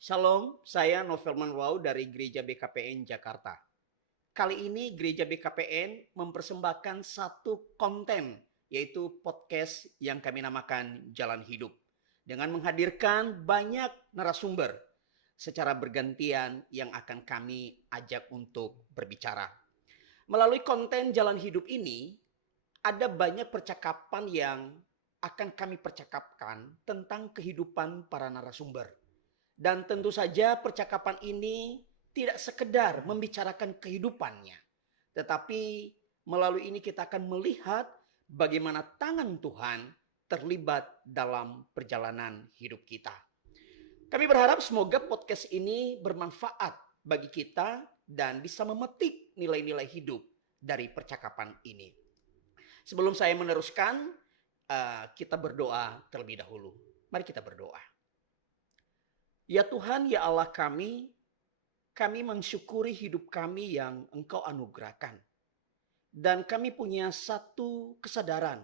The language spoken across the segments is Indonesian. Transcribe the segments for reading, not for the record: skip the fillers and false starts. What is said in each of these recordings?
Shalom, saya Novelman Wau dari Gereja BKPN Jakarta. Kali ini Gereja BKPN mempersembahkan satu konten, yaitu podcast yang kami namakan Jalan Hidup. Dengan menghadirkan banyak narasumber secara bergantian yang akan kami ajak untuk berbicara. Melalui konten Jalan Hidup ini, ada banyak percakapan yang akan kami percakapkan tentang kehidupan para narasumber. Dan tentu saja percakapan ini tidak sekedar membicarakan kehidupannya. Tetapi melalui ini kita akan melihat bagaimana tangan Tuhan terlibat dalam perjalanan hidup kita. Kami berharap semoga podcast ini bermanfaat bagi kita dan bisa memetik nilai-nilai hidup dari percakapan ini. Sebelum saya meneruskan, kita berdoa terlebih dahulu. Mari kita berdoa. Ya Tuhan, ya Allah kami mensyukuri hidup kami yang Engkau anugerahkan. Dan kami punya satu kesadaran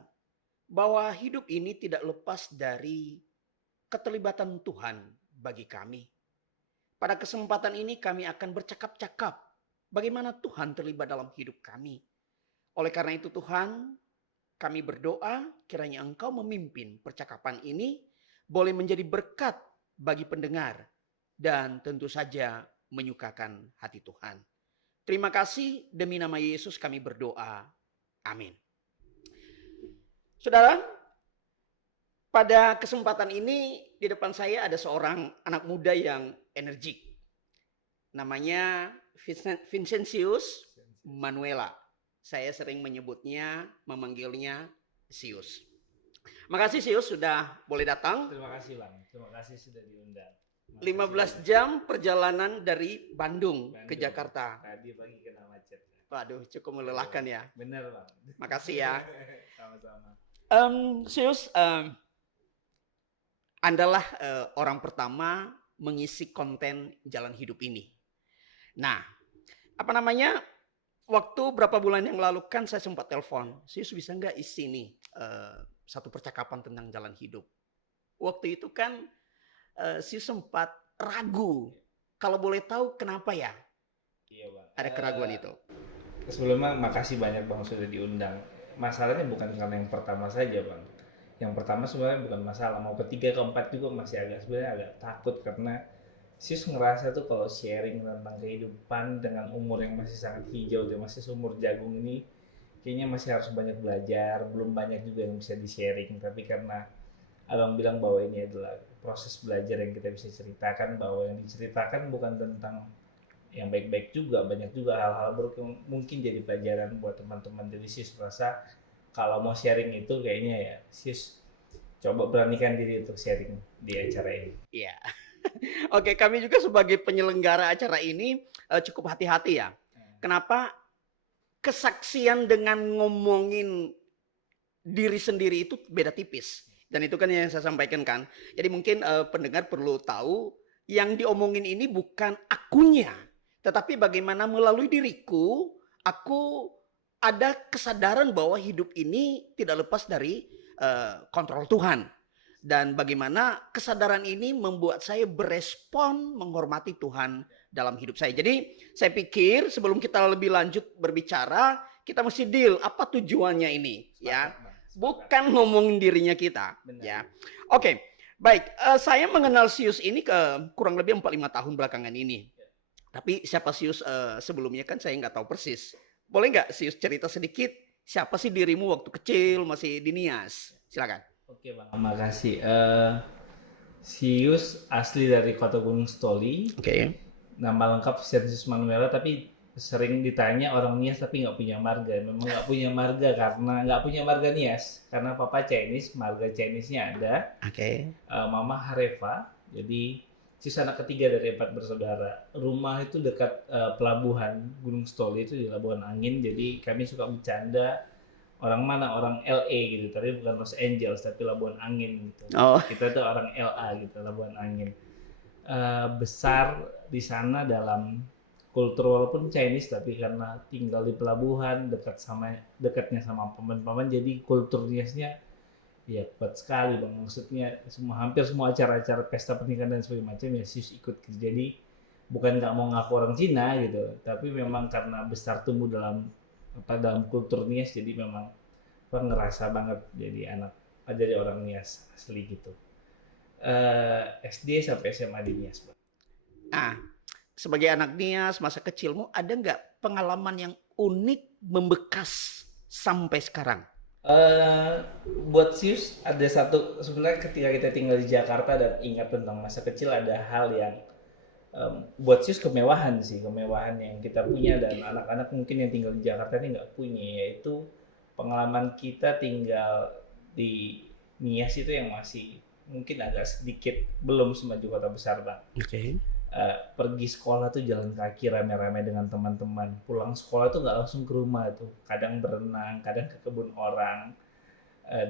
bahwa hidup ini tidak lepas dari keterlibatan Tuhan bagi kami. Pada kesempatan ini kami akan bercakap-cakap bagaimana Tuhan terlibat dalam hidup kami. Oleh karena itu Tuhan, kami berdoa kiranya Engkau memimpin percakapan ini boleh menjadi berkat bagi pendengar dan tentu saja menyukakan hati Tuhan. Terima kasih, demi nama Yesus kami berdoa. Amin. Saudara, pada kesempatan ini di depan saya ada seorang anak muda yang energik. Namanya Vincentius Manuela. Saya sering memanggilnya Sius. Makasih Sius sudah boleh datang. Terima kasih Bang, terima kasih sudah diundang. 15 jam perjalanan dari Bandung ke Jakarta. Tadi pagi kena macet. Waduh, cukup melelahkan ya. Bener Bang. Makasih ya. Sama-sama. Sius, Andalah orang pertama mengisi konten Jalan Hidup ini. Nah, waktu berapa bulan yang lalu kan saya sempat telepon, Sius bisa nggak isi nih satu percakapan tentang jalan hidup. Waktu itu kan Sius sempat ragu. Kalau boleh tahu kenapa ya? Iya Bang. Ada keraguan itu. Sebelumnya makasih banyak Bang sudah diundang. Masalahnya bukan karena yang pertama saja Bang. Yang pertama sebenarnya bukan masalah. Mau ketiga, keempat juga masih sebenarnya agak takut karena Sius ngerasa tuh kalau sharing tentang kehidupan dengan umur yang masih sangat hijau, dia masih seumur jagung ini, kayaknya masih harus banyak belajar, belum banyak juga yang bisa di-sharing. Tapi karena Abang bilang bahwa ini adalah proses belajar yang kita bisa ceritakan, bahwa yang diceritakan bukan tentang yang baik-baik juga, banyak juga hal-hal buruk yang mungkin jadi pelajaran buat teman-teman. Jadi Sis merasa kalau mau sharing itu kayaknya ya Sis coba beranikan diri untuk sharing di acara ini. Iya. Oke, kami juga sebagai penyelenggara acara ini cukup hati-hati ya. Kenapa? Kesaksian dengan ngomongin diri sendiri itu beda tipis. Dan itu kan yang saya sampaikan kan. Jadi mungkin pendengar perlu tahu yang diomongin ini bukan akunya. Tetapi bagaimana melalui diriku, aku ada kesadaran bahwa hidup ini tidak lepas dari kontrol Tuhan. Dan bagaimana kesadaran ini membuat saya berespon menghormati Tuhan dalam hidup saya. Jadi saya pikir sebelum kita lebih lanjut berbicara, kita mesti deal apa tujuannya ini. Ya, bukan ngomongin dirinya kita. Benar. Ya, oke, baik. Saya mengenal Sius ini kurang lebih 4-5 tahun belakangan ini. Tapi siapa Sius sebelumnya kan saya nggak tahu persis. Boleh nggak Sius cerita sedikit siapa sih dirimu waktu kecil masih di Nias? Silakan. Oke Bang, makasih. Sius asli dari Kota Gunung Stoli. Oke. Nama lengkap Vincentius Manuela, tapi sering ditanya orang Nias tapi nggak punya marga. Memang nggak punya marga karena nggak punya marga Nias. Karena papa Chinese, marga Chinese-nya ada. Oke. Mama Hareva. Jadi Sius anak ketiga dari 4 bersaudara. Rumah itu dekat pelabuhan Gunung Stoli, itu di Labuan Angin. Jadi kami suka bercanda orang mana, orang LA gitu, tapi bukan Los Angeles tapi Labuan Angin gitu. Oh. Kita tuh orang LA gitu, Labuan Angin. Besar di sana dalam kultur walaupun Chinese, tapi karena tinggal di pelabuhan dekatnya sama paman-paman, jadi kulturnya ya kuat sekali bang, maksudnya hampir semua acara-acara pesta pernikahan dan sebagainya macam ya Sius ikut gitu. Jadi bukan nggak mau ngaku orang Cina gitu, tapi memang karena besar tumbuh dalam kultur Nias, jadi memang ngerasa banget jadi orang Nias asli gitu. SD sampai SMA di Nias bang. Nah, sebagai anak Nias masa kecilmu ada nggak pengalaman yang unik membekas sampai sekarang? Buat Sius ada satu, sebenarnya ketika kita tinggal di Jakarta dan ingat tentang masa kecil, ada hal yang buat Sius kemewahan yang kita punya dan anak-anak mungkin yang tinggal di Jakarta ini nggak punya, yaitu pengalaman kita tinggal di Nias itu yang masih mungkin agak sedikit belum semaju kota besar bang. Oke. Pergi sekolah tuh jalan kaki rame-rame dengan teman-teman, pulang sekolah tuh nggak langsung ke rumah tuh, kadang berenang, kadang ke kebun orang,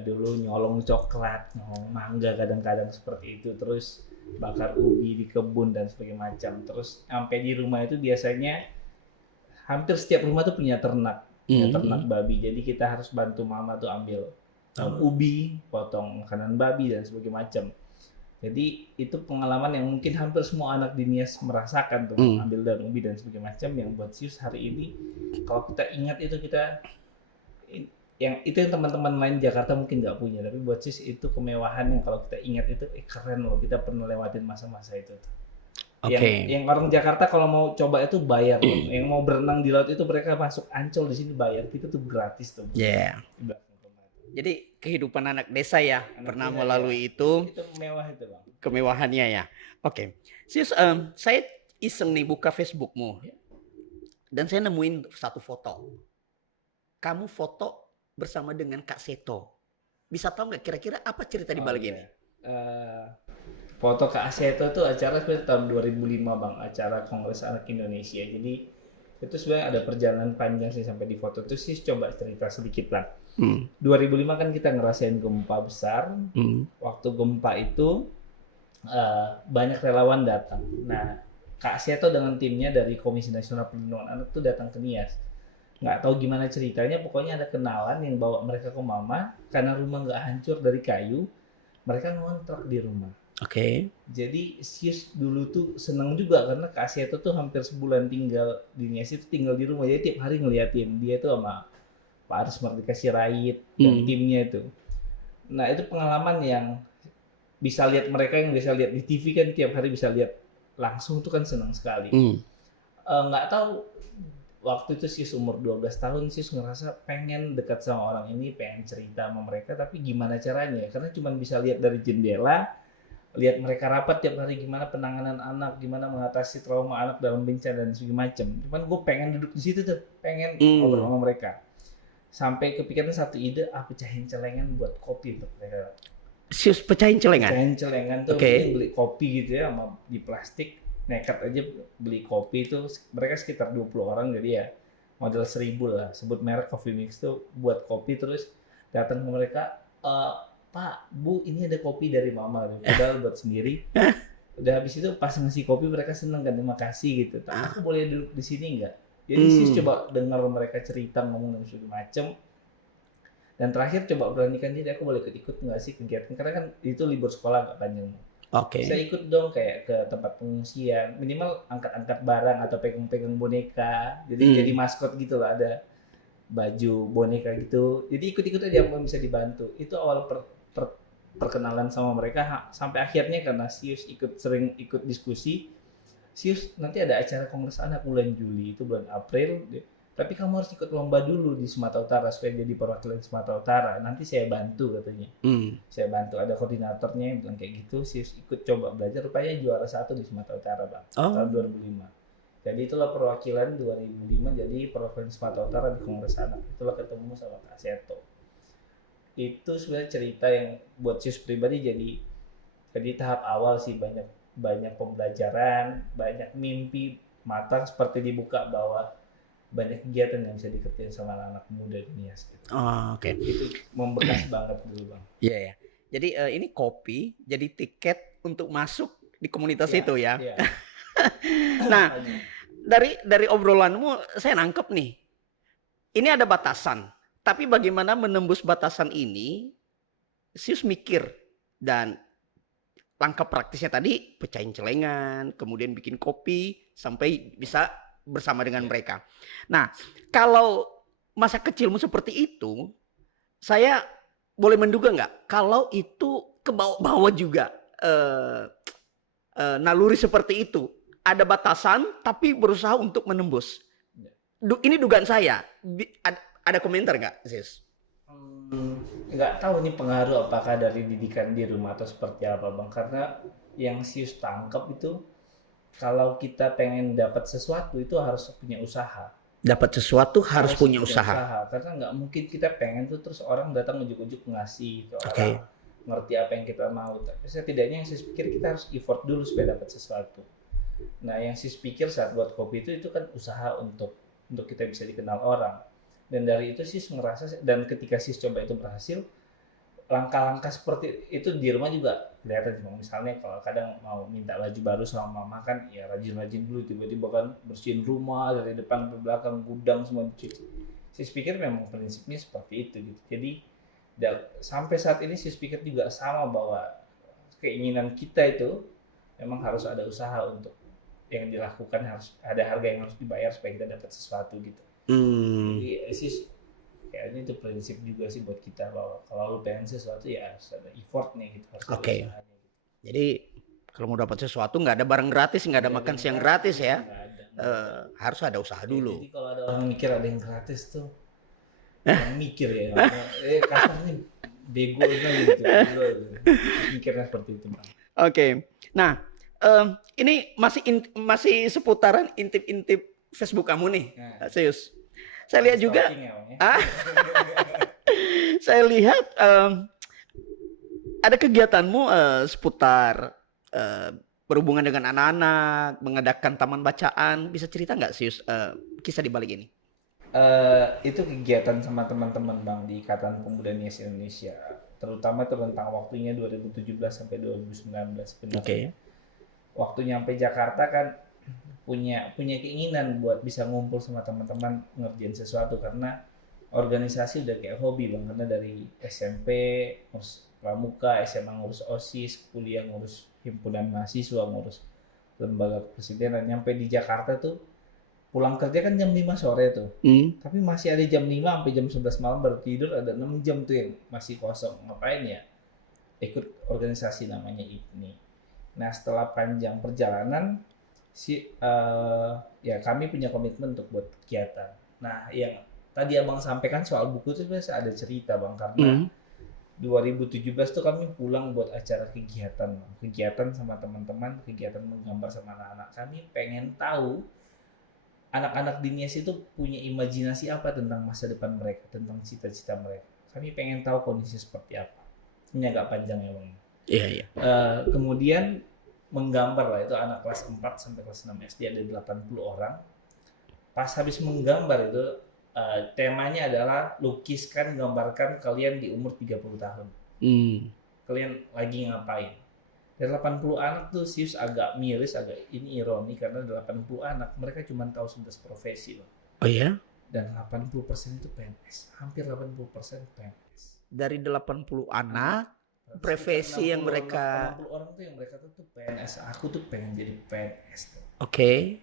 dulu nyolong coklat, nyolong mangga kadang-kadang seperti itu, terus bakar ubi di kebun dan sebagainya macam. Terus sampai di rumah itu biasanya hampir setiap rumah tuh punya ternak babi, jadi kita harus bantu mama tuh ambil ubi, potong makanan babi dan sebagainya macam. Jadi itu pengalaman yang mungkin hampir semua anak di Nias merasakan tuh, ambil daun ubi dan sebagainya macam, yang buat Sius hari ini kalau kita ingat itu yang teman-teman lain Jakarta mungkin nggak punya, tapi buat Sius itu kemewahan yang kalau kita ingat itu keren loh, kita pernah lewatin masa-masa itu. Yang orang Jakarta kalau mau coba itu bayar loh. Yang mau berenang di laut itu mereka masuk Ancol, di sini bayar, kita tuh gratis tuh. Yeah. Jadi kehidupan anak desa ya, pernah melalui itu. Itu mewah itu bang. Kemewahannya ya. Oke. Sius, saya iseng nih buka Facebookmu. Dan saya nemuin satu foto. Kamu foto bersama dengan Kak Seto. Bisa tahu nggak kira-kira apa cerita di balik ini? Foto Kak Seto tuh acara tahun 2005 bang, acara Kongres Anak Indonesia. Jadi itu sebenarnya ada perjalanan panjang sih sampai di foto itu sih. Coba cerita sedikit lah. 2005 kan kita ngerasain gempa besar. Waktu gempa itu banyak relawan datang. Nah, Kak Seto dengan timnya dari Komisi Nasional Perlindungan Anak tuh datang ke Nias. Nggak tahu gimana ceritanya, pokoknya ada kenalan yang bawa mereka ke mama, karena rumah nggak hancur dari kayu, mereka ngontrak di rumah. Oke. Jadi Sius dulu tuh seneng juga karena Kak Seto tuh hampir sebulan tinggal di Nias, itu tinggal di rumah, jadi tiap hari ngeliatin dia tuh sama Pak Aris Mardika Sirait dan timnya itu. Nah itu pengalaman yang bisa lihat mereka yang bisa lihat di TV kan tiap hari bisa lihat langsung tuh kan senang sekali. Nggak tahu waktu itu Sius umur 12 tahun Sius ngerasa pengen dekat sama orang ini, pengen cerita sama mereka, tapi gimana caranya? Karena cuma bisa lihat dari jendela, lihat mereka rapat tiap hari gimana penanganan anak, gimana mengatasi trauma anak dalam bencana dan segala macam. Cuman gue pengen duduk di situ tuh, pengen ngobrol sama mereka. Sampai kepikiran satu ide, pecahin celengan buat kopi untuk mereka. Sius pecahin celengan? Pecahin celengan tuh, beli kopi gitu ya, sama di plastik, nekat aja beli kopi itu, mereka sekitar 20 orang, jadi ya modal 1.000 lah, sebut merek Coffee Mix tuh, buat kopi, terus datang ke mereka, Pak, Bu, ini ada kopi dari Mama, padahal buat sendiri. Udah habis itu pas ngasih kopi mereka seneng kan, terima kasih gitu. Aku boleh duduk di sini nggak? Jadi Sius coba dengar mereka cerita, ngomong dan segala macem. Dan terakhir coba beranikan diri, aku boleh ikut nggak sih kegiatan? Karena kan itu libur sekolah nggak panjang. Saya ikut dong kayak ke tempat pengungsian, minimal angkat-angkat barang atau pegang-pegang boneka. Jadi jadi maskot gitu lah, ada baju boneka gitu. Jadi ikut-ikut aja apa bisa dibantu. Itu awal perkenalan sama mereka sampai akhirnya karena Sius sering ikut diskusi. Sius nanti ada acara Kongres Anak bulan Juli, itu bulan April, tapi kamu harus ikut lomba dulu di Sumatera Utara supaya jadi perwakilan Sumatera Utara, nanti saya bantu katanya. Saya bantu, ada koordinatornya yang bilang kayak gitu. Sius ikut coba belajar, rupanya juara 1 di Sumatera Utara bang, tahun 2005. Jadi itulah perwakilan 2005, jadi perwakilan Sumatera Utara di Kongres Anak. Itulah ketemu sama Kak Seto. Itu sebenarnya cerita yang buat Sius pribadi jadi tahap awal sih, banyak pembelajaran, banyak mimpi matang seperti dibuka bahwa banyak kegiatan yang bisa dikerjain sama anak muda di Nias gitu. Itu membekas banget dulu bang. Iya ya. Jadi ini kopi jadi tiket untuk masuk di komunitas itu ya. Nah, dari obrolanmu saya nangkep nih. Ini ada batasan, tapi bagaimana menembus batasan ini Sius mikir dan langkah praktisnya tadi pecahin celengan, kemudian bikin kopi sampai bisa bersama dengan mereka. Nah, kalau masa kecilmu seperti itu, saya boleh menduga nggak kalau itu ke bawah-bawah juga naluri seperti itu. Ada batasan tapi berusaha untuk menembus. Ini dugaan saya. Ada komentar nggak, Sis? Nggak tahu nih pengaruh apakah dari didikan di rumah atau seperti apa bang, karena yang Sius tangkap itu kalau kita pengen dapat sesuatu itu harus punya usaha. Dapat sesuatu harus punya usaha. Karena nggak mungkin kita pengen tuh terus orang datang ujuk-ujuk ngasih ke orang ngerti apa yang kita mau. Tapi setidaknya yang saya pikir kita harus effort dulu supaya dapat sesuatu. Nah yang saya pikir saat buat kopi itu kan usaha untuk kita bisa dikenal orang. Dan dari itu sih ngerasa, dan ketika sih coba itu berhasil, langkah-langkah seperti itu di rumah juga kelihatan. Misalnya kalau kadang mau minta baju baru sama mama kan ya rajin-rajin dulu, tiba-tiba kan bersihin rumah dari depan ke belakang, gudang semua dicuci. Saya pikir memang prinsipnya seperti itu gitu. Jadi sampai saat ini saya pikir juga sama, bahwa keinginan kita itu memang harus ada usaha untuk yang dilakukan, harus ada harga yang harus dibayar supaya kita dapat sesuatu gitu. Jadi sih kayaknya itu prinsip juga sih buat kita, bahwa kalau lu pengen sesuatu ya harus ada effort nih gitu, harus ada usahanya gitu. Jadi kalau mau dapat sesuatu nggak ada barang gratis, nggak ada makan siang gratis ya. Harus ada usaha dulu. Jadi kalau ada orang mikir ada yang gratis tuh, yang mikir ya, kasarnya bego gitu, mikirnya seperti itu bang. Oke. Nah ini masih seputaran intip-intip Facebook kamu nih, Sius. Saya lihat juga, saya lihat ada kegiatanmu seputar berhubungan dengan anak-anak, mengadakan taman bacaan. Bisa cerita nggak Sius kisah di balik ini? Itu kegiatan sama teman-teman bang di Ikatan Pemuda Nias Indonesia, terutama tentang waktunya 2017 sampai 2019. Oke. Waktu nyampe Jakarta kan punya keinginan buat bisa ngumpul sama teman-teman ngerjain sesuatu, karena organisasi udah kayak hobi bang, karena dari SMP ngurus pramuka, SMA ngurus OSIS, kuliah ngurus himpunan mahasiswa, ngurus lembaga kepresidenan. Nyampe di Jakarta tuh pulang kerja kan jam 5 sore tuh, tapi masih ada jam 5 sampai jam 11 malam baru tidur, ada 6 jam tuh yang masih kosong. Ngapain ya? Ikut organisasi namanya IPNI. Nah setelah panjang perjalanan ya kami punya komitmen untuk buat kegiatan. Nah yang tadi abang sampaikan soal buku itu sebenarnya ada cerita bang, karena 2017 tuh kami pulang buat acara kegiatan sama teman-teman, kegiatan menggambar sama anak-anak. Kami pengen tahu anak-anak di Nias itu punya imajinasi apa tentang masa depan mereka, tentang cita-cita mereka. Kami pengen tahu kondisi seperti apa. Ini agak panjang ya bang. Iya. Kemudian menggambar lah, itu anak kelas 4 sampai kelas 6 SD ada 80 orang. Pas habis menggambar itu temanya adalah lukiskan, gambarkan kalian di umur 30 tahun. Kalian lagi ngapain? Dan 80 anak tuh Sius agak miris, agak ini ironi, karena 80 anak mereka cuma tahu 11 profesi loh. Oh ya? Dan 80% itu PNS. Hampir 80% PNS. Dari 80 anak profesi yang mereka 80 orang tuh yang mereka tuh PNS. Aku tuh pengen jadi PNS. Oke.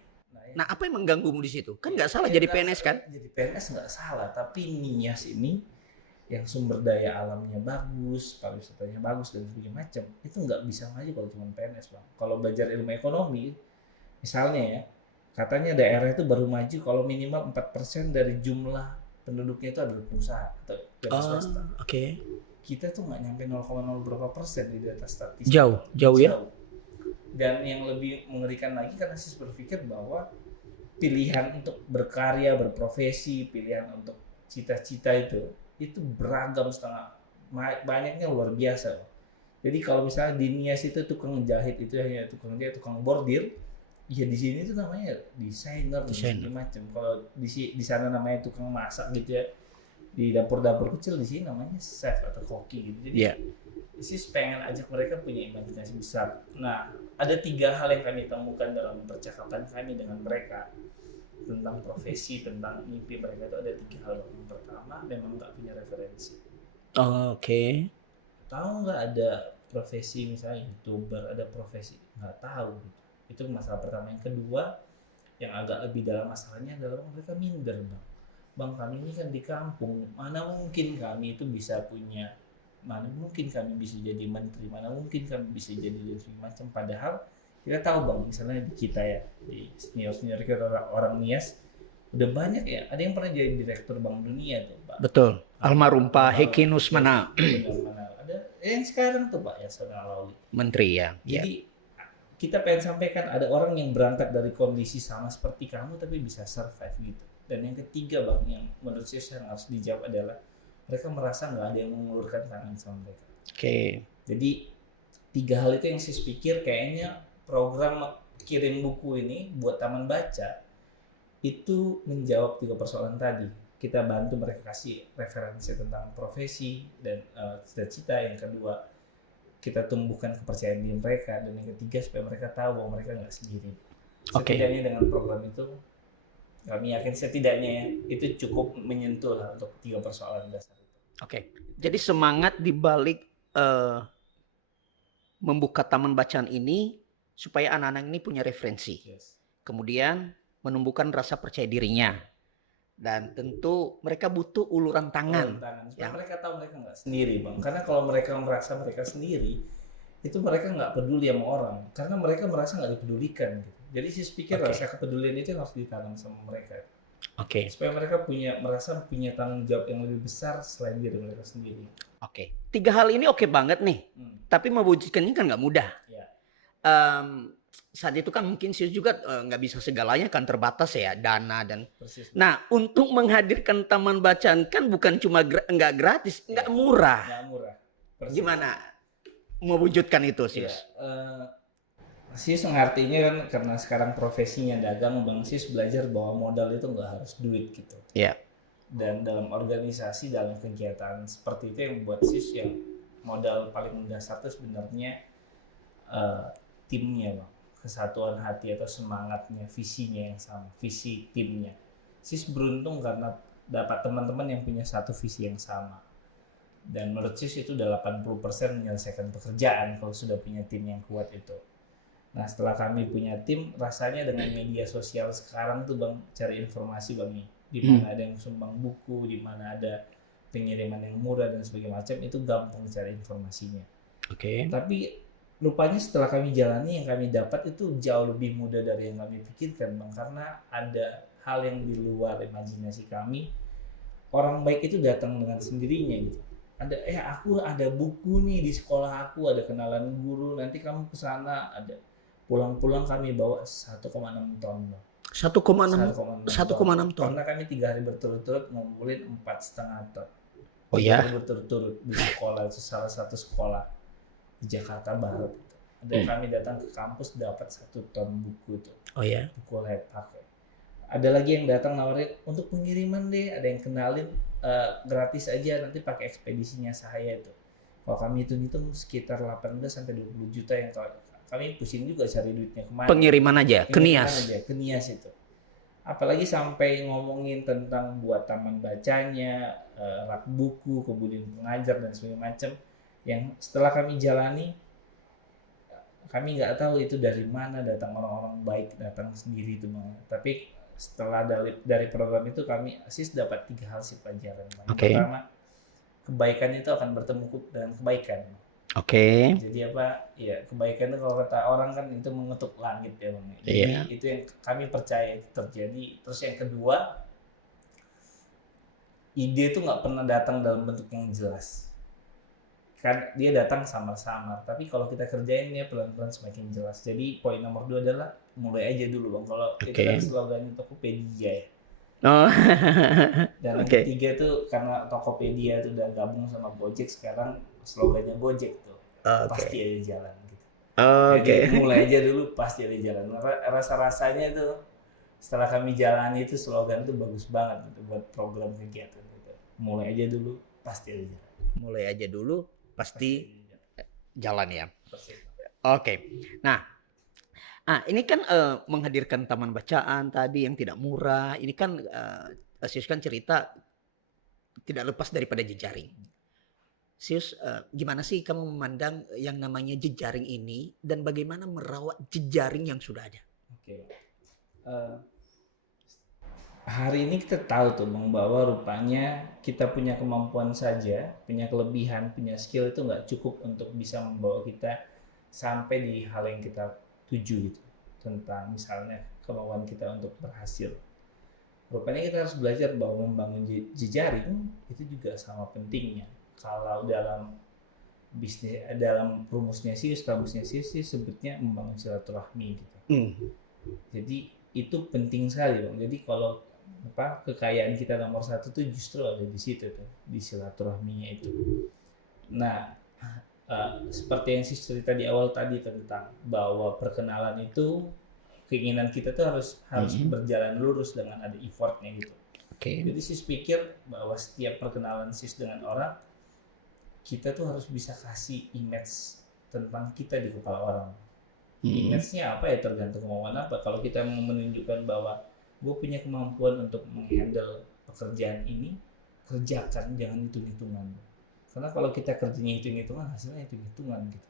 Nah, apa yang mengganggumu di situ? Kan nggak salah jadi PNS kan? Jadi PNS nggak salah, tapi Nias ini yang sumber daya alamnya bagus, pariwisatanya bagus dan segala macam, itu nggak bisa maju kalau cuma PNS bang. Kalau belajar ilmu ekonomi, misalnya ya, katanya daerah itu baru maju kalau minimal 4% dari jumlah penduduknya itu adalah pengusaha atau swasta. Oke. Kita tuh nggak nyampe 0,0 berapa persen di data statistik. Jauh ya. Dan yang lebih mengerikan lagi, karena saya berpikir bahwa pilihan untuk berkarya, berprofesi, pilihan untuk cita-cita itu beragam, banyaknya luar biasa. Jadi kalau misalnya di Nias itu tukang jahit itu hanya tukang jahit, tukang bordir, ya di sini itu namanya desainer. Macam. Kalau di sana namanya tukang masak gitu ya. Di dapur-dapur kecil, di sini namanya chef atau koki gitu. Jadi sih pengen ajak mereka punya imajinasi besar. Nah, ada 3 hal yang kami temukan dalam percakapan kami dengan mereka tentang profesi, tentang mimpi mereka. Itu ada 3 hal. Yang pertama, memang nggak punya referensi. Oke. tahu nggak ada profesi misalnya YouTuber, ada profesi nggak tahu gitu. Itu masalah pertama. Yang kedua yang agak lebih dalam masalahnya adalah mereka minder bang, kami ini kan di kampung, mana mungkin kami itu bisa punya, mana mungkin kami bisa jadi menteri, mana mungkin kami bisa jadi macam, padahal kita tahu bang, misalnya di kita ya, di senior kita orang Nias udah banyak ya, ada yang pernah jadi direktur Bank Dunia tuh Pak. Betul. Almarhum Pak Heki Nusmana. Benar-benar ada yang sekarang tuh Pak Yasona Lawli. Menteri ya. Jadi kita pengen sampaikan ada orang yang berangkat dari kondisi sama seperti kamu tapi bisa survive gitu. Dan yang ketiga bang, yang menurut saya yang harus dijawab adalah mereka merasa nggak ada yang mengulurkan tangan sama mereka. Oke. Jadi 3 hal itu yang saya pikir kayaknya program kirim buku ini buat taman baca itu menjawab 3 persoalan tadi. Kita bantu mereka kasih referensi tentang profesi dan cita-cita. Yang kedua, kita tumbuhkan kepercayaan diri mereka, dan yang ketiga supaya mereka tahu bahwa mereka nggak sendiri. Setidaknya dengan program itu, kami yakin setidaknya ya, itu cukup menyentuh lah untuk 3 persoalan dasar itu. Oke. Jadi semangat di balik membuka taman bacaan ini supaya anak-anak ini punya referensi. Yes. Kemudian menumbuhkan rasa percaya dirinya. Dan tentu mereka butuh uluran tangan. Supaya mereka tahu mereka nggak sendiri bang. Karena kalau mereka merasa mereka sendiri, itu mereka nggak peduli sama orang. Karena mereka merasa nggak dipedulikan. Gitu. Jadi saya pikir rasa kepedulian itu yang harus ditanam sama mereka. Supaya mereka merasa punya tanggung jawab yang lebih besar selain diri mereka sendiri. 3 hal ini oke banget nih. Tapi mewujudkannya kan nggak mudah. Ya. Saat itu kan mungkin sih juga nggak bisa segalanya, kan terbatas ya dana dan. Persis. Nah, untuk menghadirkan taman bacaan kan bukan cuma nggak gratis, nggak murah. Nggak murah. Persis. Gimana mewujudkan itu sih? Sis ngertinya kan karena sekarang profesinya dagang, bang Sis belajar bahwa modal itu nggak harus duit gitu. Iya. Dan dalam organisasi, dalam kegiatan seperti itu yang buat Sis yang modal paling mendasar itu sebenarnya timnya bang. Kesatuan hati atau semangatnya, visinya yang sama, visi timnya. Sis beruntung karena dapat teman-teman yang punya satu visi yang sama. Dan menurut Sis itu udah 80% menyelesaikan pekerjaan kalau sudah punya tim yang kuat itu. Nah setelah kami punya tim, rasanya dengan media sosial sekarang tuh bang, cari informasi bang nih. Di mana ada yang sumbang buku, di mana ada pengiriman yang murah dan sebagainya macam, itu gampang cari informasinya. Tapi rupanya setelah kami jalani, yang kami dapat itu jauh lebih mudah dari yang kami pikirkan bang, karena ada hal yang di luar imajinasi kami. Orang baik itu datang dengan sendirinya gitu. Aku ada buku nih di sekolah aku, ada kenalan guru, nanti kamu ke sana, ada pulang-pulang kami bawa 1,6 ton bang. 1,6 ton. Karena kami 3 hari berturut-turut ngumpulin 4,5 ton. Oh ya? Berturut-turut di sekolah, itu salah satu sekolah di Jakarta Barat. Ada kami datang ke kampus dapat 1 ton buku itu. Oh ya? Buku layak pakai. Ada lagi yang datang nawarin untuk pengiriman deh, ada yang kenalin gratis aja, nanti pakai ekspedisinya saya itu. Kalau kami hitung-hitung sekitar 18 sampai 20 juta yang kami pusing juga cari duitnya kemana. Pengiriman aja, ke Nias. Ke Nias itu. Apalagi sampai ngomongin tentang buat taman bacanya, rak buku, kemudian pengajar dan sebagainya macam. Yang setelah kami jalani, kami nggak tahu itu dari mana datang orang-orang baik, datang sendiri itu bang. Tapi setelah dari program itu kami dapat 3 hal sih pelajaran. Yang pertama, kebaikan itu akan bertemu dengan kebaikan. Jadi apa? Ya kebaikan itu kalau kata orang kan itu mengetuk langit ya bang. Jadi itu yang kami percaya itu terjadi. Terus yang kedua, ide itu nggak pernah datang dalam bentuk yang jelas. Kan dia datang samar-samar. Tapi kalau kita kerjain dia pelan-pelan semakin jelas. Jadi poin nomor 2 adalah mulai aja dulu bang. Kalau itu kan slogannya Tokopedia ya. Dan yang ketiga tuh karena Tokopedia itu udah gabung sama Gojek, sekarang slogannya Gojek tuh pasti ada jalan gitu. Jadi mulai aja dulu pasti ada jalan. Rasa-rasanya tuh setelah kami jalani itu slogan tuh bagus banget gitu buat program kegiatan gitu. Mulai aja dulu pasti ada jalan. Mulai aja dulu pasti jalan ya. Nah, ini kan menghadirkan taman bacaan tadi yang tidak murah. Ini kan Sis kan cerita tidak lepas daripada jejaring. Sius, gimana sih kamu memandang yang namanya jejaring ini dan bagaimana merawat jejaring yang sudah ada? Oke. Eh, Hari ini kita tahu tuh Bang, bahwa rupanya kita punya kemampuan saja, punya kelebihan, punya skill itu nggak cukup untuk bisa membawa kita sampai di hal yang kita tuju gitu. Tentang misalnya kemauan kita untuk berhasil. Rupanya kita harus belajar bahwa membangun jejaring itu juga sama pentingnya. Kalau dalam bisnis, dalam rumusnya sih, kamusnya sih sebutnya membangun silaturahmi gitu. Jadi itu penting sekali Bang. Jadi kalau kekayaan kita nomor satu tuh justru ada di situ tuh, di silaturahminya itu. Nah, seperti yang sih cerita di awal tadi tentang bahwa perkenalan itu keinginan kita tuh harus berjalan lurus dengan ada effortnya gitu. Jadi sis pikir bahwa setiap perkenalan sis dengan orang, kita tuh harus bisa kasih image tentang kita di kepala orang. Image-nya apa ya tergantung kemauan apa. Kalau kita mau menunjukkan bahwa gue punya kemampuan untuk menghandle pekerjaan ini, kerjakan, jangan hitung-hitungan. Karena kalau kita kerjanya hitung-hitungan, hasilnya hitung-hitungan gitu.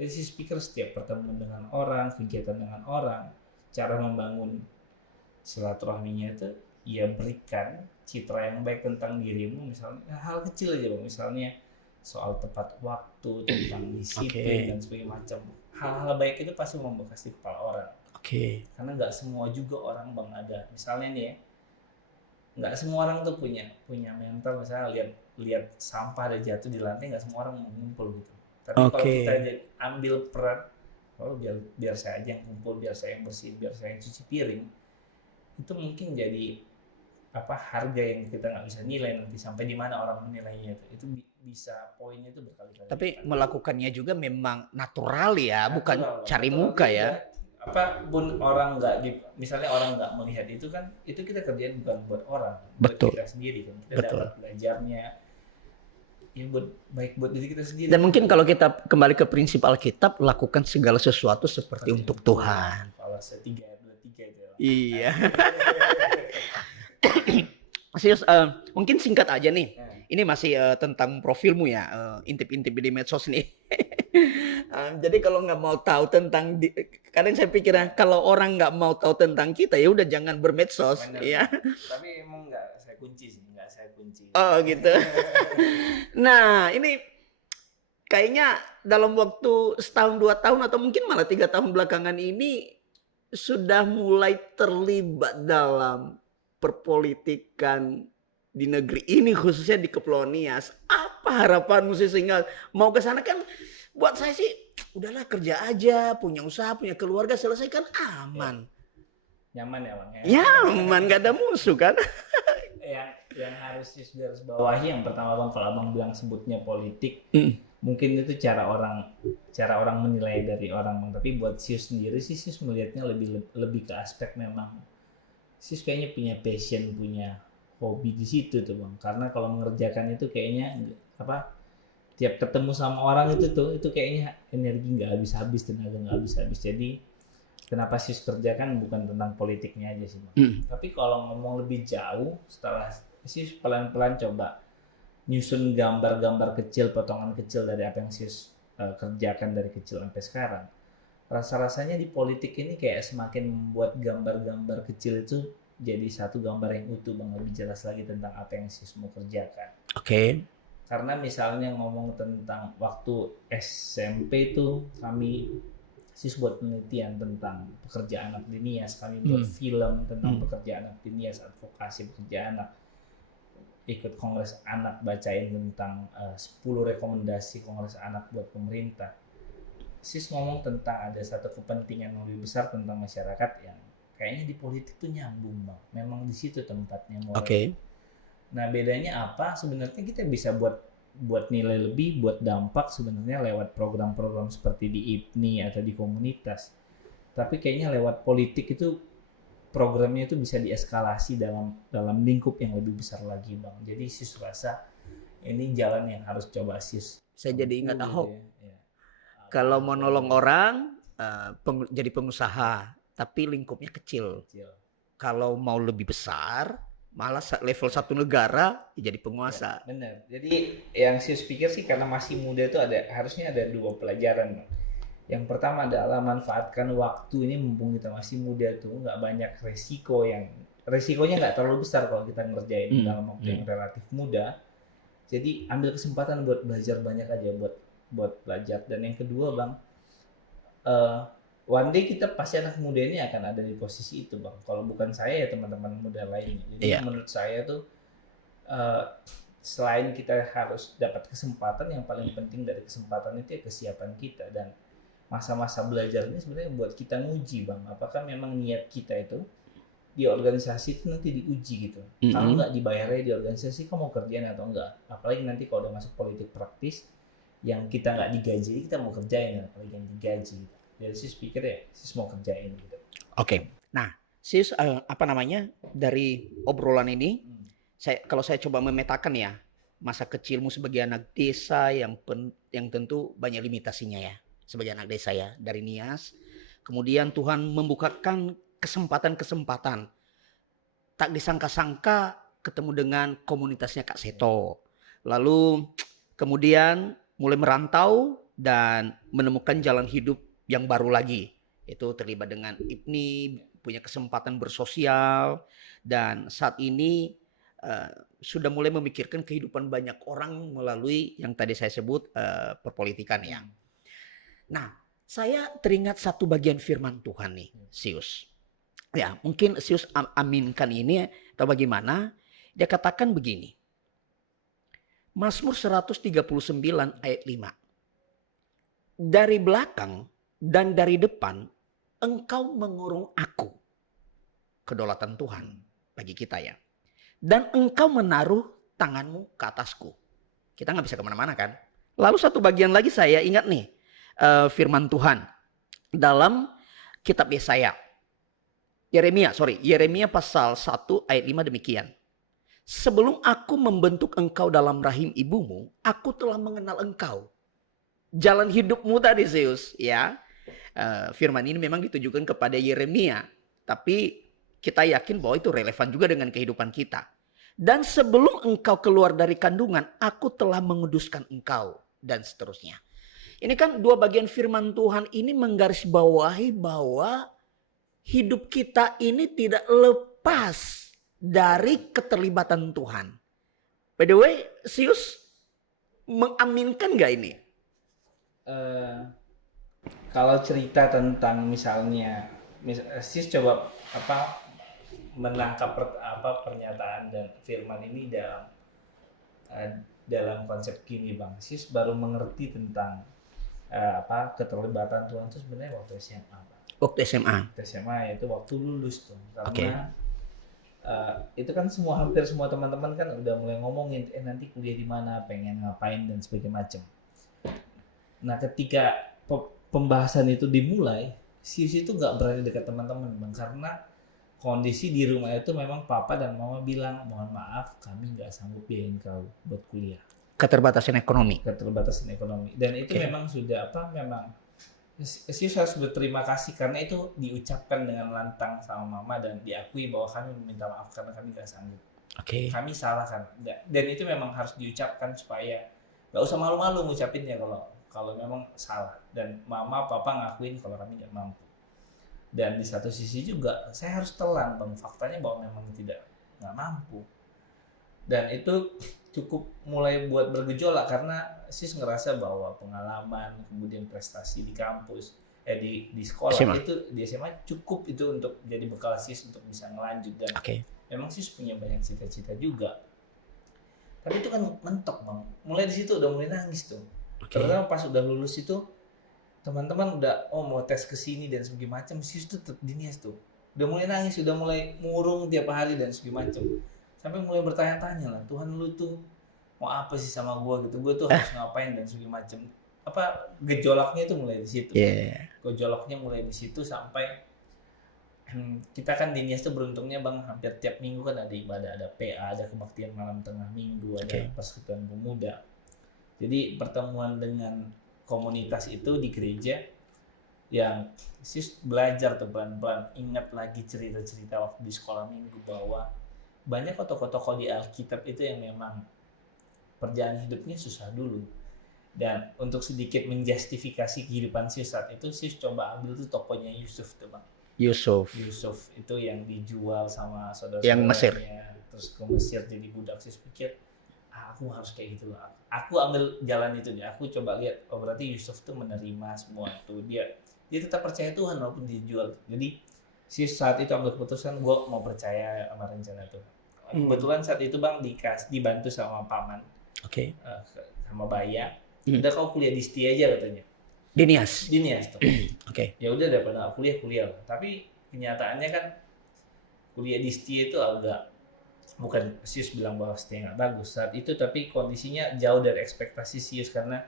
Jadi si speaker setiap pertemuan dengan orang, kegiatan dengan orang, cara membangun silaturahminya itu, ya berikan citra yang baik tentang dirimu, misalnya hal kecil aja Bang, misalnya soal tepat waktu, tentang disiplin dan sebagainya macam. Hal-hal baik itu pasti membekas di kepala orang. Karena nggak semua juga orang Bang ada. Misalnya nih ya, nggak semua orang tuh punya mental, misalnya lihat sampah ada jatuh di lantai, nggak semua orang mengumpul gitu. Tapi kalau kita ambil peran, kalau biar saya aja yang kumpul, biar saya yang bersihin, biar saya yang cuci piring, itu mungkin jadi harga yang kita nggak bisa nilai nanti sampai di mana orang menilainya itu bisa poinnya itu berkali-kali. Tapi melakukannya juga memang natural ya, bukan cari muka ya. Pun orang misalnya orang nggak melihat itu kan, itu kita kerjain bukan buat orang, buat kita sendiri kan, kita dapat belajarnya ya buat diri kita sendiri. Dan mungkin kalau kita kembali ke prinsip Alkitab, lakukan segala sesuatu seperti untuk Tuhan. Kolose 3:23 itu. Iya. Sius, mungkin singkat aja nih. Ini masih tentang profilmu ya, intip-intip di medsos nih. Jadi kalau nggak mau tahu tentang, kadang saya pikir kalau orang nggak mau tahu tentang kita ya udah jangan bermedsos. Ya. Tapi emang nggak saya kunci sih, nggak saya kunci. Oh gitu. Nah ini kayaknya dalam waktu setahun 2 tahun atau mungkin malah 3 tahun belakangan ini sudah mulai terlibat dalam perpolitikan di negeri ini, khususnya di Kepulauan Nias. Apa harapanmu sih sehingga mau ke sana? Kan buat saya sih udahlah kerja aja, punya usaha, punya keluarga, selesai kan aman. Nyaman ya Bang ya? Nyaman, gak ada musuh kan? yang harus bawahi yang pertama Bang, kalau Abang bilang sebutnya politik, mungkin itu cara orang menilai dari orang Bang. Tapi buat Sius sendiri sih, Sius melihatnya lebih ke aspek memang Sius kayaknya punya passion, punya hobi di situ tuh Bang. Karena kalau mengerjakan itu kayaknya tiap ketemu sama orang itu kayaknya energi nggak habis-habis, tenaga nggak habis-habis. Jadi kenapa Sius kerjakan bukan tentang politiknya aja sih Bang. Tapi kalau ngomong lebih jauh, setelah Sius pelan-pelan coba nyusun gambar-gambar kecil, potongan kecil dari apa yang Sius kerjakan dari kecil sampai sekarang. Rasa-rasanya di politik ini kayak semakin membuat gambar-gambar kecil itu jadi satu gambar yang utuh Bang, lebih jelas lagi tentang apa yang Sius mau kerjakan. Karena misalnya ngomong tentang waktu SMP itu Sius buat penelitian tentang pekerja anak di Nias, kami buat film tentang pekerja anak di Nias, advokasi pekerja anak, ikut kongres anak, bacain tentang 10 rekomendasi kongres anak buat pemerintah. Sius ngomong tentang ada satu kepentingan yang lebih besar tentang masyarakat yang kayaknya di politik tuh nyambung Bang. Memang di situ tempatnya mulai. Nah bedanya apa? Sebenarnya kita bisa buat nilai lebih, buat dampak sebenarnya lewat program-program seperti di IPNI atau di komunitas. Tapi kayaknya lewat politik itu programnya itu bisa dieskalasi dalam lingkup yang lebih besar lagi Bang. Jadi Sius rasa ini jalan yang harus coba Sius. Saya jadi ingat Ahok. Ya. Kalau mau nolong orang jadi pengusaha, tapi lingkupnya kecil. Kalau mau lebih besar, Malah level satu negara jadi Ya, penguasa. benar. Jadi yang saya pikir sih karena masih muda itu harusnya ada dua pelajaran, Bang. Yang pertama adalah manfaatkan waktu ini mumpung kita masih muda tuh, nggak banyak resikonya nggak terlalu besar kalau kita ngerjain dalam waktu yang relatif muda. Jadi ambil kesempatan buat belajar banyak aja, buat belajar. Dan yang kedua, Bang, one day kita pasti anak muda ini akan ada di posisi itu, Bang. Kalau bukan saya ya teman-teman muda lainnya. Jadi menurut saya tuh selain kita harus dapat kesempatan, yang paling penting dari kesempatan itu ya kesiapan kita. Dan masa-masa belajar ini sebenarnya buat kita nguji, Bang, apakah memang niat kita itu di organisasi itu nanti diuji gitu. Kalau nggak dibayarnya di organisasi, kamu mau kerjain atau enggak. Apalagi nanti kalau udah masuk politik praktis yang kita nggak digaji, kita mau kerjain, apalagi yang digaji gitu. Jadi sis pikir ya sis mau kerjain gitu. Oke. Nah, sis dari obrolan ini, kalau saya coba memetakan ya, masa kecilmu sebagai anak desa yang tentu banyak limitasinya ya, sebagai anak desa ya, dari Nias. Kemudian Tuhan membukakan kesempatan-kesempatan. Tak disangka-sangka ketemu dengan komunitasnya Kak Seto. Lalu kemudian mulai merantau dan menemukan jalan hidup yang baru lagi. Itu terlibat dengan IPNI, punya kesempatan bersosial, dan saat ini sudah mulai memikirkan kehidupan banyak orang melalui yang tadi saya sebut perpolitikan ya. Nah, saya teringat satu bagian firman Tuhan nih, Sius. Ya, mungkin Sius aminkan ini atau bagaimana. Dia katakan begini. Mazmur 139 ayat 5. Dari belakang dan dari depan engkau mengurung aku. Kedaulatan Tuhan bagi kita ya. Dan engkau menaruh tanganmu ke atasku. Kita nggak bisa kemana-mana kan. Lalu satu bagian lagi saya ingat nih. Firman Tuhan. Dalam kitab Yesaya. Yeremia pasal 1 ayat 5 demikian. Sebelum aku membentuk engkau dalam rahim ibumu, aku telah mengenal engkau. Jalan hidupmu tadi Zeus ya. Firman ini memang ditujukan kepada Yeremia. Tapi kita yakin bahwa itu relevan juga dengan kehidupan kita. Dan sebelum engkau keluar dari kandungan, aku telah menguduskan engkau. Dan seterusnya. Ini kan dua bagian firman Tuhan ini menggarisbawahi bahwa hidup kita ini tidak lepas dari keterlibatan Tuhan. By the way, Sius mengaminkan gak ini? Kalau cerita tentang misalnya Sis coba menangkap pernyataan dan firman ini dalam konsep gini, Bang. Sis baru mengerti tentang keterlibatan Tuhan itu sebenarnya waktu SMA, Bang. Waktu SMA. Yaitu waktu lulus tuh. Karena itu kan hampir semua teman-teman kan udah mulai ngomongin nanti kuliah di mana, pengen ngapain dan sebagainya macam. Nah, ketika pembahasan itu dimulai, Sis itu nggak berani dekat teman-teman, Bang, karena kondisi di rumah itu memang papa dan mama bilang, mohon maaf kami nggak sanggup biayain kau buat kuliah. Keterbatasan ekonomi. Dan itu memang sudah memang Sis harus berterima kasih karena itu diucapkan dengan lantang sama mama dan diakui bahwa kami meminta maaf karena kami nggak sanggup. Kami salah kan. Dan itu memang harus diucapkan supaya nggak usah malu-malu ngucapinnya kalau memang salah. Dan mama papa ngakuin kalau kami nggak mampu. Dan di satu sisi juga saya harus telan, Bang, faktanya bahwa memang nggak mampu. Dan itu cukup mulai buat bergejolak karena Sis ngerasa bahwa pengalaman kemudian prestasi di kampus di sekolah SMA. Itu di SMA cukup itu untuk jadi bekal Sis untuk bisa ngelanjut dan memang Sis punya banyak cita-cita juga. Tapi itu kan mentok, Bang. Mulai di situ udah mulai nangis tuh. Terutama pas udah lulus itu teman-teman udah mau tes ke sini dan sebagainya macam, Sis tuh tetap di Nias tuh. Udah mulai nangis, udah mulai murung tiap hari dan sebagainya macam. Sampai mulai bertanya-tanya lah, Tuhan lu tuh mau apa sih sama gue gitu, gue tuh harus ngapain dan segala macam. Gejolaknya itu mulai di situ. Gejolaknya mulai di situ sampai kita kan di Nias tuh beruntungnya, Bang, hampir tiap minggu kan ada ibadah, ada PA, ada kebaktian malam tengah minggu, ada persekutuan pemuda. Jadi pertemuan dengan komunitas itu di gereja yang Sis belajar tuh pelan-pelan ingat lagi cerita-cerita waktu di sekolah minggu bahwa banyak tokoh-tokoh di Alkitab itu yang memang perjalanan hidupnya susah dulu. Dan untuk sedikit menjustifikasi kehidupan Sius saat itu, Sius coba ambil tuh tokohnya Yusuf tuh bang. Yusuf. Yusuf itu yang dijual sama Yang Mesir. saudara-saudaranya, terus ke Mesir jadi budak. Sius pikir, aku harus kayak gitu loh. Aku ambil jalan itu deh. Aku coba lihat, oh berarti Yusuf tuh menerima semua itu. Dia tetap percaya Tuhan walaupun dijual. Jadi Sius saat itu ambil keputusan, gue mau percaya sama rencana Tuhan. Kebetulan saat itu bang dibantu sama paman, sama Baya. Udah kau kuliah di STI aja katanya. Dinias tuh. Ya udah daripada kuliah. Tapi kenyataannya kan kuliah di STI itu agak, bukan Sius bilang bahwa STI nggak bagus saat itu, tapi kondisinya jauh dari ekspektasi Sius karena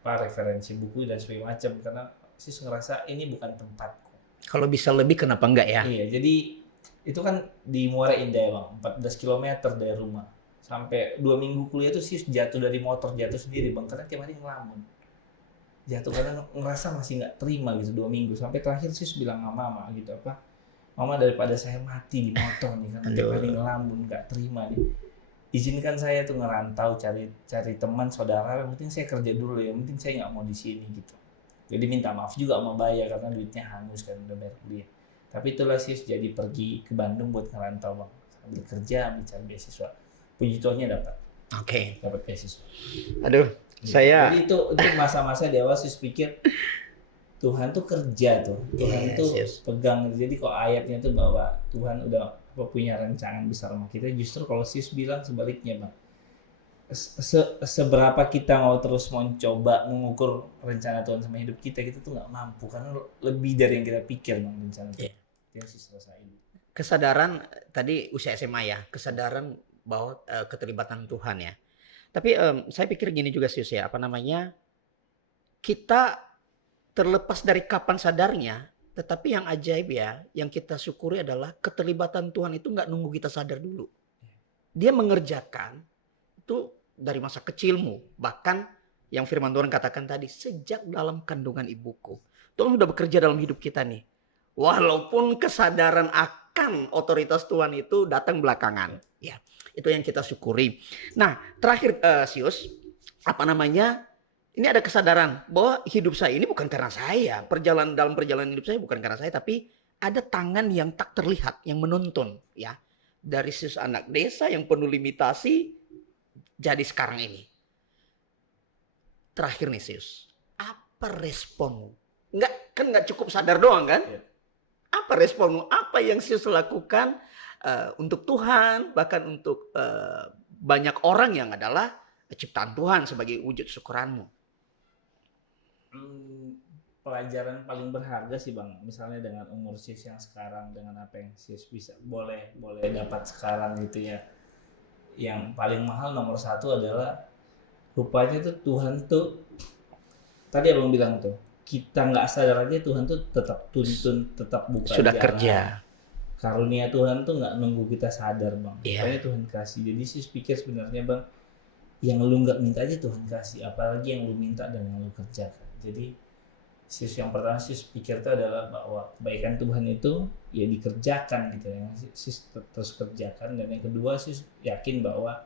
referensi buku dan segala macam, karena Sius ngerasa ini bukan tempatku. Kalau bisa lebih kenapa enggak ya? Iya, jadi itu kan di Muara Indah ya bang, 14 km dari rumah. Sampai 2 minggu kuliah tuh Sius jatuh dari motor, jatuh sendiri bang, karena tiap hari ngelamun. Jatuh karena ngerasa masih nggak terima gitu 2 minggu. Sampai terakhir Sius bilang sama mama gitu, mama daripada saya mati di motor nih karena tiap hari ngelamun, nggak terima nih. Izinkan saya tuh ngerantau, cari teman saudara, yang penting saya kerja dulu ya, yang penting saya nggak mau di sini gitu. Jadi minta maaf juga sama Baya karena duitnya hangus kan udah bayar kuliah. Tapi itulah Sius jadi pergi ke Bandung buat ngerantau bang, sambil kerja, ambil cari beasiswa. Puji Tuhannya dapat beasiswa. Aduh, saya. Jadi itu masa-masa di awal Sius pikir Tuhan tuh kerja tuh, Tuhan tuh pegang. Jadi kok ayatnya tuh bahwa Tuhan udah punya rancangan besar sama kita. Justru kalau Sius bilang sebaliknya bang, seberapa kita mau terus mencoba mengukur rencana Tuhan sama hidup kita tuh nggak mampu karena lebih dari yang kita pikir bang rencana Tuhan. Yang Sius rasain. Kesadaran tadi usia SMA ya, kesadaran bahwa keterlibatan Tuhan ya. Tapi saya pikir gini juga Sius ya, kita terlepas dari kapan sadarnya, tetapi yang ajaib ya, yang kita syukuri adalah keterlibatan Tuhan itu nggak nunggu kita sadar dulu. Dia mengerjakan itu dari masa kecilmu, bahkan yang firman Tuhan katakan tadi, sejak dalam kandungan ibuku. Tuhan udah bekerja dalam hidup kita nih. Walaupun kesadaran akan otoritas Tuhan itu datang belakangan. Ya, itu yang kita syukuri. Nah, terakhir Sius, ini ada kesadaran bahwa hidup saya ini bukan karena saya. Dalam perjalanan hidup saya bukan karena saya, tapi ada tangan yang tak terlihat yang menuntun ya. Dari Sius anak desa yang penuh limitasi jadi sekarang ini. Terakhir nih Sius, apa responmu? Nggak cukup sadar doang kan? Ya. Apa responmu? Apa yang Sius lakukan untuk Tuhan, bahkan untuk banyak orang yang adalah ciptaan Tuhan sebagai wujud syukuranmu? Pelajaran paling berharga sih bang, misalnya dengan umur Sius yang sekarang, dengan apa yang Sius bisa boleh dapat sekarang gitu ya. Yang paling mahal nomor 1 adalah rupanya tuh Tuhan tuh, tadi abang bilang tuh, kita nggak sadar aja Tuhan tuh tetap tuntun, tetap buka sudah jalan. Kerja. Karunia Tuhan tuh nggak nunggu kita sadar bang. Rupanya Tuhan kasih. Jadi Sius pikir sebenarnya bang, yang lu nggak minta aja Tuhan kasih, apalagi yang lu minta dan yang lu kerjakan. Jadi Sius yang pertama Sius pikir itu adalah bahwa kebaikan Tuhan itu ya dikerjakan gitu ya. Sius terus kerjakan. Dan yang kedua Sius yakin bahwa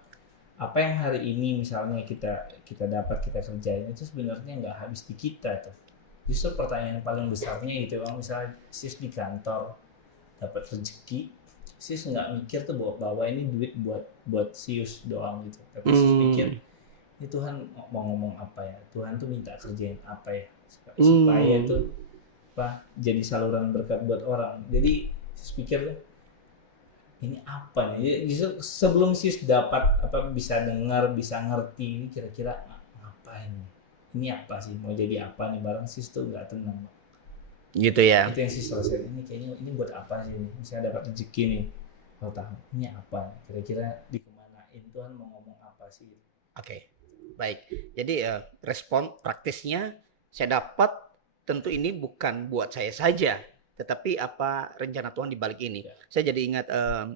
apa yang hari ini misalnya kita dapat, kita kerjain itu sebenarnya nggak habis di kita tuh. Justru pertanyaan paling besarnya gitu bang, misalnya Sius di kantor dapat rezeki, Sius nggak mikir tuh bahwa ini duit buat Sius doang gitu. Tapi Sius pikir ini Tuhan mau ngomong apa ya, Tuhan tuh minta kerjain apa ya, supaya itu jadi saluran berkat buat orang. Jadi Sius pikir ini apa nih, justru sebelum Sius dapat bisa dengar, bisa ngerti ini kira-kira ngapain, ini apa sih, mau jadi apa nih, bareng Sius tuh nggak tenang gitu ya. Itu yang Sius rasain, ini kayaknya ini buat apa sih, misalnya dapat rezeki nih, kalau tahu ini apa, kira-kira dikemanain, Tuhan mau ngomong apa sih. Oke. Baik, jadi respon praktisnya saya dapat, tentu ini bukan buat saya saja, tetapi apa rencana Tuhan di balik ini. Ya. Saya jadi ingat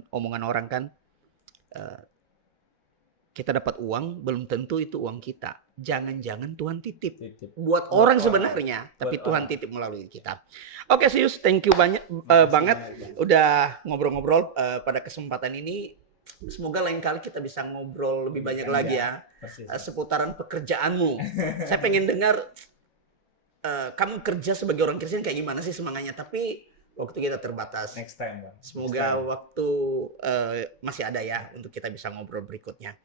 omongan orang kan, kita dapat uang, belum tentu itu uang kita. Jangan-jangan Tuhan titip. Titip. Buat Buat orang orang. sebenarnya, tapi Buat Tuhan orang. titip melalui kita. Oke, Sius, thank you banget Makasih banget banyak, Bang. udah ngobrol-ngobrol pada kesempatan ini. Semoga lain kali kita bisa ngobrol lebih banyak lagi ya Persis. seputaran pekerjaanmu. Saya pengen dengar kamu kerja sebagai orang Kristen kayak gimana sih semangatnya, tapi waktu kita terbatas. Next time, Bang. Semoga waktu masih ada ya untuk kita bisa ngobrol berikutnya.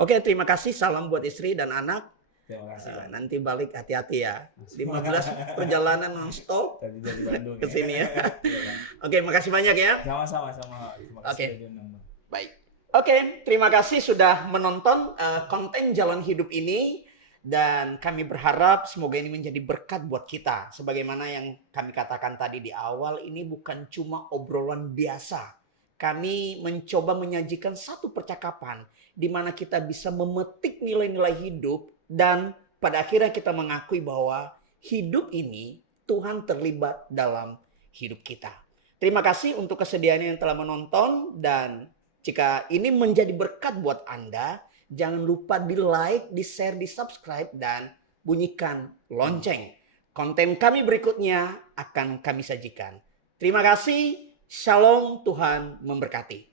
Oke, terima kasih. Salam buat istri dan anak. Terima kasih, Bang. Nanti balik hati-hati ya. 15 perjalanan non-stop Tadi dari Bandung ke sini ya. Iya, Bang. Oke, makasih banyak ya. Sama-sama. Terima kasih Oke. udah diundang, Bang. Baik. Oke, terima kasih sudah menonton konten Jalan Hidup ini. Dan kami berharap semoga ini menjadi berkat buat kita. Sebagaimana yang kami katakan tadi di awal, ini bukan cuma obrolan biasa. Kami mencoba menyajikan satu percakapan di mana kita bisa memetik nilai-nilai hidup dan pada akhirnya kita mengakui bahwa hidup ini Tuhan terlibat dalam hidup kita. Terima kasih untuk kesediaannya yang telah menonton, dan jika ini menjadi berkat buat Anda, jangan lupa di like, di share, di subscribe, dan bunyikan lonceng. Konten kami berikutnya akan kami sajikan. Terima kasih. Shalom, Tuhan memberkati.